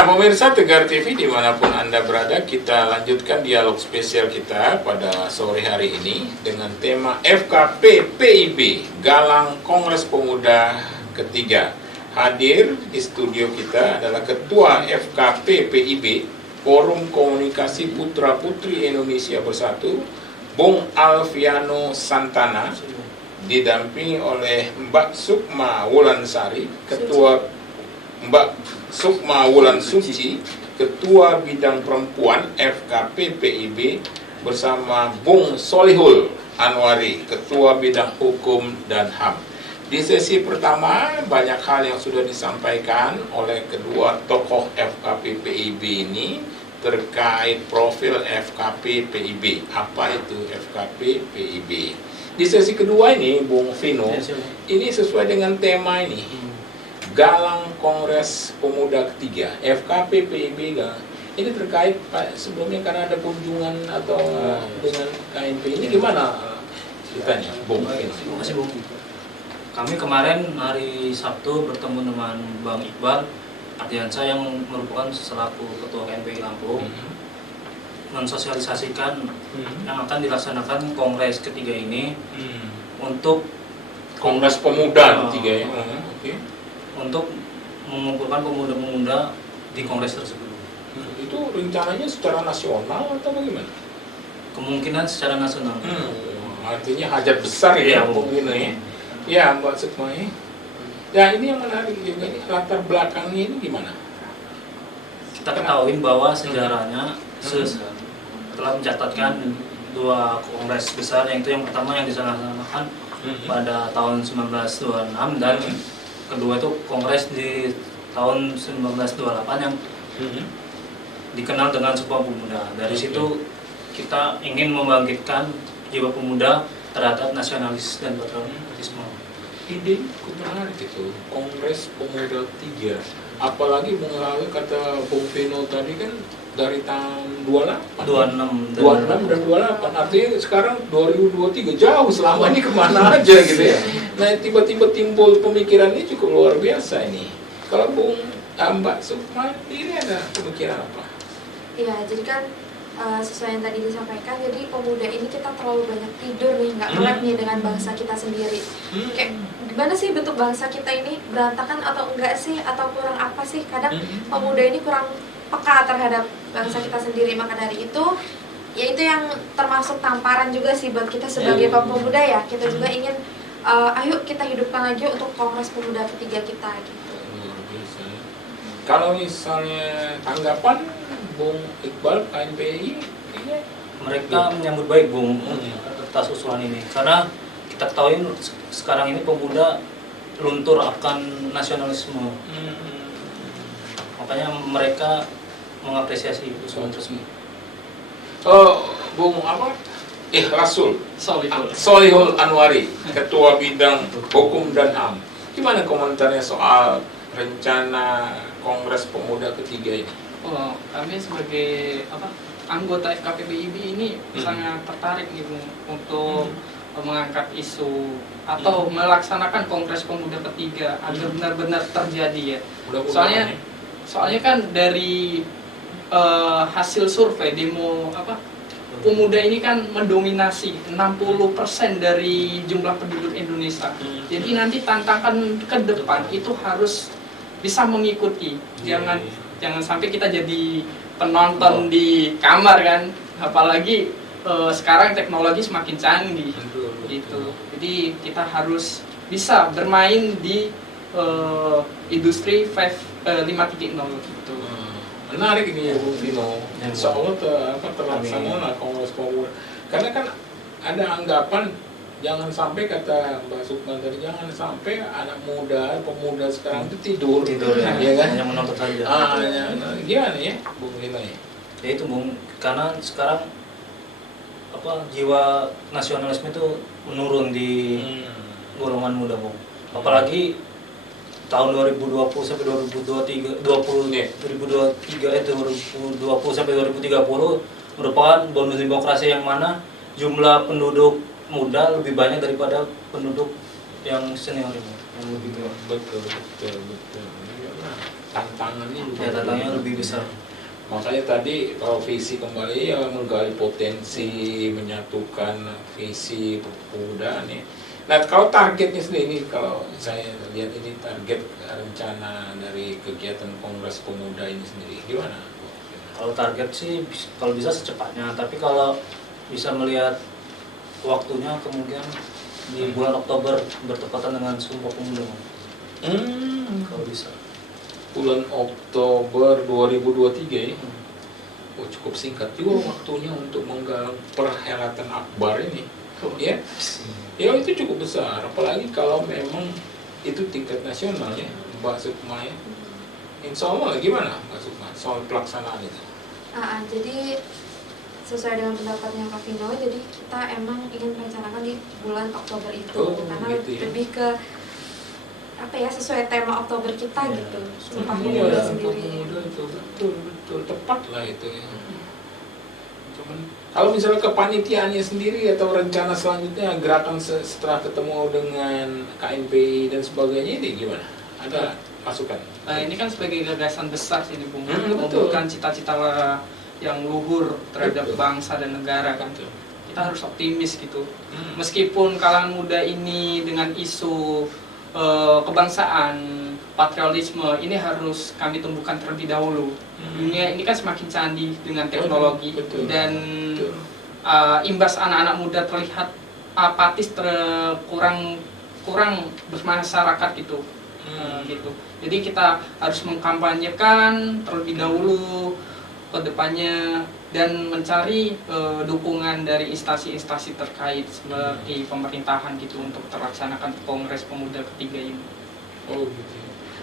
Ya, pemirsa Tegar TV dimanapun Anda berada, kita lanjutkan dialog spesial kita pada sore hari ini dengan tema FKP PIB, Galang Kongres Pemuda ketiga. Hadir di studio kita adalah Ketua FKP PIB, Forum Komunikasi Putra Putri Indonesia Bersatu, Bung Alfiano Santana, didampingi oleh Mbak Sukma Wulansari, Ketua Mbak Sukma Wulan Suci, Ketua Bidang Perempuan FKP PIB, bersama Bung Solihul Anwari, Ketua Bidang Hukum dan HAM. Di sesi pertama banyak hal yang sudah disampaikan oleh kedua tokoh FKP PIB ini terkait profil FKP PIB. Apa itu FKP PIB? Di sesi kedua ini, Bung Vino, ini sesuai dengan tema ini. Galang Kongres Pemuda ketiga, FKP PIB. Ini terkait sebelumnya karena ada kunjungan atau dengan KNP ini gimana ceritanya, Bung? Terima kasih, Bung. Kami kemarin hari Sabtu bertemu dengan Bang Iqbal Ardiansyah yang merupakan selaku Ketua KNPI Lampung, mensosialisasikan yang akan dilaksanakan Kongres ketiga ini untuk Kongres Pemuda ketiga ya. Untuk mengumpulkan pemuda-pemuda di kongres tersebut. Itu rencananya secara nasional atau bagaimana? Kemungkinan secara nasional. Artinya hajat besar ya, Bung Vino ya. Ya, Mbak Sukma ya. Ya, ini yang menarik juga ini, latar belakangnya ini gimana? Kita ketahui bahwa sejarahnya telah mencatatkan dua kongres besar, yang itu yang pertama yang dilaksanakan pada tahun 1926 dan kedua itu kongres di tahun 1928 yang dikenal dengan Sumpah Pemuda. Dari situ kita ingin membangkitkan jiwa pemuda terhadap nasionalis dan patriotisme. Ide menarik itu, Kongres Pemuda 3. Apalagi mengalami kata Bung Vino tadi kan dari tahun 26 dan 28, artinya sekarang 2023, jauh selama ini kemana aja gitu ya. Nah, tiba-tiba timbul pemikiran ini cukup luar biasa ini. Kalau Bung Mbak Sukma ini ada pemikiran apa? Iya, jadi kan sesuai yang tadi disampaikan, jadi pemuda ini kita terlalu banyak tidur nih, nggak melek nih dengan bangsa kita sendiri. Kayak gimana sih bentuk bangsa kita ini, berantakan atau enggak sih, atau kurang apa sih? Kadang pemuda ini kurang peka terhadap bangsa kita sendiri. Maka dari itu, ya itu yang termasuk tamparan juga sih buat kita sebagai pemuda ya. Kita juga ingin, ayo kita hidupkan lagi untuk Kongres Pemuda ketiga kita gitu. Kalau misalnya tanggapan Bung Iqbal KNPI, mereka menyambut baik, Bung, atas usulan ini, karena kita ketahui sekarang ini pemuda luntur akan nasionalisme. Makanya mereka mengapresiasi usulan tersebut. Bung apa? Solihul Anwari, Ketua Bidang Hukum dan HAM. Gimana komentarnya soal rencana Kongres Pemuda ketiga ini? Kami sebagai anggota FKP PIB ini sangat tertarik nih, Bung, untuk mengangkat isu atau melaksanakan Kongres Pemuda ketiga agar benar-benar terjadi ya. Soalnya kan dari hasil survei demo pemuda ini kan mendominasi 60% dari jumlah penduduk Indonesia. Jadi nanti tantangan ke depan itu harus bisa mengikuti. Jangan sampai kita jadi penonton di kamar kan. Apalagi sekarang teknologi semakin canggih gitu. Jadi kita harus bisa bermain di industri 5.0 gitu. Menarik ini ya Bung Vino. Insya Allah terlaksana Kongres Pemuda. Karena kan ada anggapan jangan sampai, kata Mbak Sukma tadi, jangan sampai anak muda, pemuda sekarang itu tidur ya kan? hanya menonton saja. Gimana ya Bung Vino ya? Ya itu, Bung, karena sekarang jiwa nasionalisme itu menurun di golongan muda, Bung. Apalagi tahun 2020 sampai 2023 sampai 2030 merupakan bonus demokrasi yang mana jumlah penduduk muda lebih banyak daripada penduduk yang senior ini, yang lebih tua. Betul. tantangannya juga Ya, tantangannya lebih besar. Makanya tadi kalau visi kembali ya menggali potensi, menyatukan visi pemuda nih. Nah kalau targetnya sendiri, kalau saya lihat ini target rencana dari kegiatan Kongres Pemuda ini sendiri gimana? Kalau target sih kalau bisa secepatnya, tapi kalau bisa melihat waktunya kemungkinan di bulan Oktober bertepatan dengan Sumpah Pemuda. Kalau bisa. Bulan Oktober 2023 ya. Oh, cukup singkat juga waktunya untuk menggalang perhelatan akbar ini. Ya. Ya itu cukup besar, apalagi kalau memang itu tingkat nasional ya, Mbak Sukma ya. Insya Allah gimana Mbak Sukma soal pelaksanaan itu? Jadi sesuai dengan pendapatnya Kak Vino, jadi kita emang ingin merencanakan di bulan Oktober itu, karena gitu ya. lebih ke apa ya, sesuai tema Oktober kita gitu. Sumpah Iya, Pemuda sendiri. Pemuda itu betul tepat lah itu ya. Cuman kalau misalnya kepanitiaannya sendiri atau rencana selanjutnya gerakan setelah ketemu dengan KNPI dan sebagainya ini gimana? Ada masukan? Nah, ini kan sebagai gagasan besar sih ini Bung, Betul. bukan cita-cita yang luhur terhadap Betul. bangsa dan negara kan. Betul. Kita harus optimis gitu. Meskipun kalangan muda ini dengan isu kebangsaan, patriotisme ini harus kami tumbuhkan terlebih dahulu. Dunia ini kan semakin canggih dengan teknologi. Betul. Dan Betul. Imbas anak-anak muda terlihat apatis, kurang bermasyarakat gitu. Gitu. Jadi kita harus mengkampanyekan terlebih dahulu ke depannya dan mencari dukungan dari instansi-instansi terkait seperti pemerintahan gitu untuk terlaksanakan Kongres Pemuda ketiga ini. Oh gitu.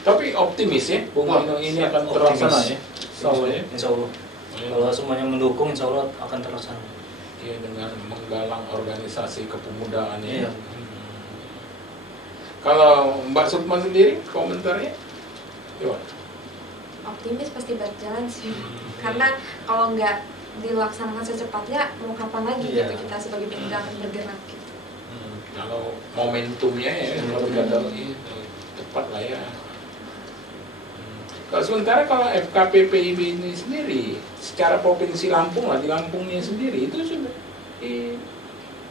Tapi optimis ya, Bung Wah, Nino ini siap. akan terlaksana Optimis. ya. Insya Allah ya. Insya Allah. Kalau semuanya mendukung, insya Allah akan terlaksana. Ya, dengan menggalang organisasi kepemudaan ya. Iya. Kalau Mbak Sukma sendiri komentarnya gimana? Optimis pasti berjalan sih, karena kalau nggak dilaksanakan secepatnya mau kapan lagi Iya. gitu kita sebagai pemuda akan bergerak gitu. Kalau momentumnya ya, kalau kata itu tepat lah ya. Kalau sementara kalau FKPPIB ini sendiri, secara provinsi Lampung lah, di Lampungnya sendiri itu sudah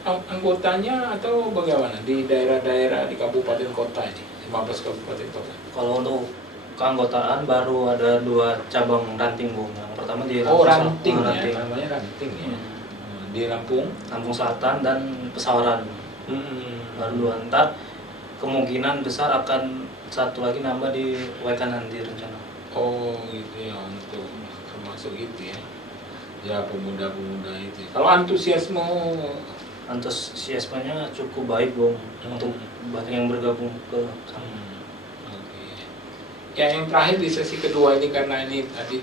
anggotanya atau bagaimana di daerah-daerah di kabupaten kota ini, 15 kabupaten kota. Kalau untuk keanggotaan baru ada 2 cabang ranting, Bung. Yang pertama di Ranting ya, Ranting. namanya ranting ya. Hmm. Di Lampung. Lampung Selatan dan Pesawaran. Baru 2. Ntar kemungkinan besar akan satu lagi nambah di Wekan nanti rencana. Oh gitu ya, untuk termasuk itu ya. Ya pemuda-pemuda itu. Kalau Antusiasmenya cukup baik, Bung, untuk banyak yang bergabung ke sana. Oke. Ya yang terakhir di sesi kedua ini, karena ini tadi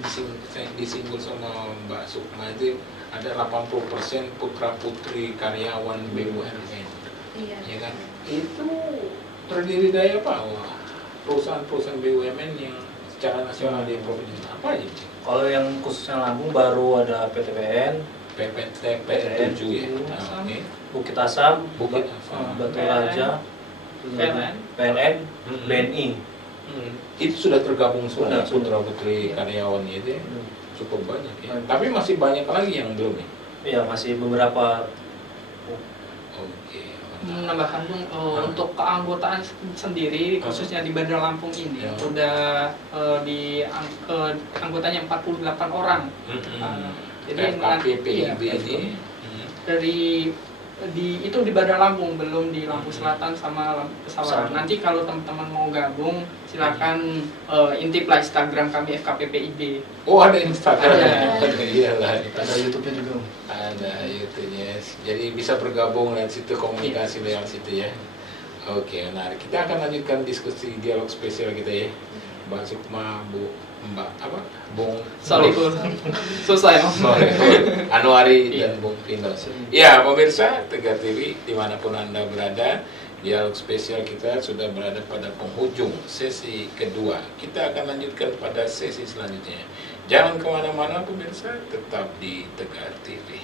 disinggung sama Mbak Sukma, itu ada 80% putra-putri karyawan BUMN. Iya. Ya kan? Itu terdiri dari apa? Wah, perusahaan-perusahaan BUMN yang secara nasional di provinsi apa aja? Kalau yang khususnya Lampung baru ada PTPN, PPT 7 ya. Nah, oke. Bukit Asam, Bukit Asam. Batu PLN, Raja, PLN, BNI. Itu sudah tergabung semua Sudah. putra-putri karyawannya itu ya. Cukup banyak ya. Tapi masih banyak lagi yang belum ya. Iya, masih beberapa. Oke. Menambahkan Bung, untuk keanggotaan sendiri khususnya di Bandar Lampung ini Ya. udah anggotanya 48 orang. Jadi FKPPIB iya, ini. dari itu di Bandar Lampung, belum di Lampung Selatan sama Pesawaran. Nanti kalau teman-teman mau gabung silakan intip lah Instagram kami FKPPIB. Oh ada Instagram. Ada. Iyalah. Ada YouTube-nya juga. Ada YouTube-nya. Jadi bisa bergabung lewat situ, komunikasi lewat situ ya. Oke, menarik. Kita akan lanjutkan diskusi dialog spesial kita ya. Mbak Sukma, Mbak apa? Bung Solihun. Susah ya. Solihun, Anwari Iya. dan Bung Pino. Ya, pemirsa Tegar TV dimanapun Anda berada, dialog spesial kita sudah berada pada penghujung sesi kedua. Kita akan lanjutkan pada sesi selanjutnya. Jangan kemana-mana pemirsa, tetap di Tegar TV.